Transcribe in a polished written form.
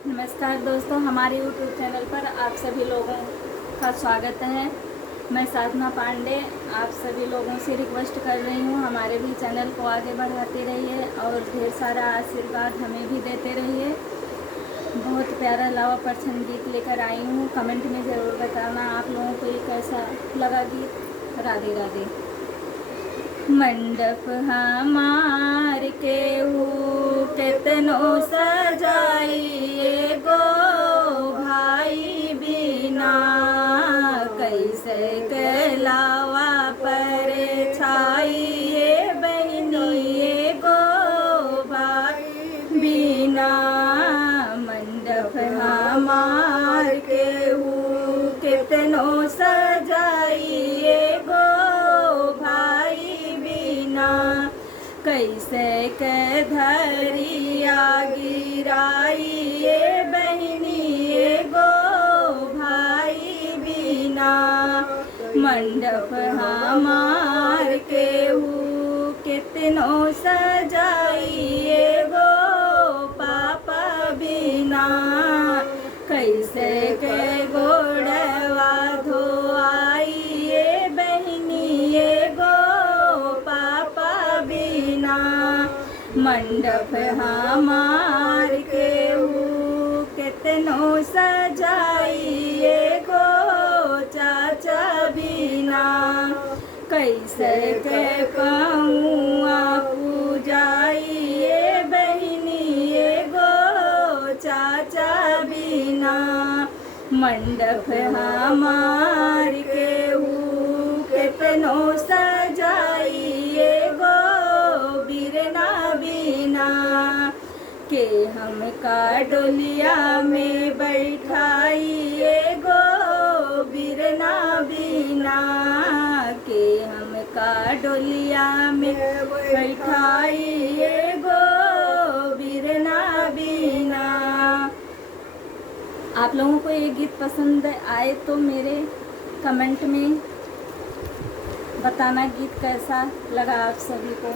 नमस्कार दोस्तों, हमारे YouTube चैनल पर आप सभी लोगों का स्वागत है। मैं साधना पांडे आप सभी लोगों से रिक्वेस्ट कर रही हूँ, हमारे भी चैनल को आगे बढ़ाते रहिए और ढेर सारा आशीर्वाद हमें भी देते रहिए। बहुत प्यारा लावा परछन गीत लेकर आई हूँ। कमेंट में ज़रूर बताना आप लोगों को ये कैसा लगा गीत। राधे राधे। मंडप हमार केहू केतनो सजाइए गो भाई बिना, कैसे के लावा पर छाइए बहनिए गो भाई बिना। मंडप हमार केहू केतनो सजाइए गो कैसे के धरिया गिराइए बहनिए गो भाई बिना। मंडप हमार केहू कितनो सजाइए गो पापा बिना, कैसे के गोड़वा धोआइए बहनिए गो पापा बिना। मंडप हमार केहू कितनो सजाइए गो चाचा बिना, कैसे के पहुआ पूजाइए बहनिए गो चाचा बिना। मंडप हमार केहू कितनो सजाइए गो बिरना बिना, के हमका डोलिया में बैठाइए गो बिरना बिना, के हमका डोलिया में बैठाइए गो बिरना बिना। आप लोगों को ये गीत पसंद आए तो मेरे कमेंट में बताना गीत कैसा लगा आप सभी को।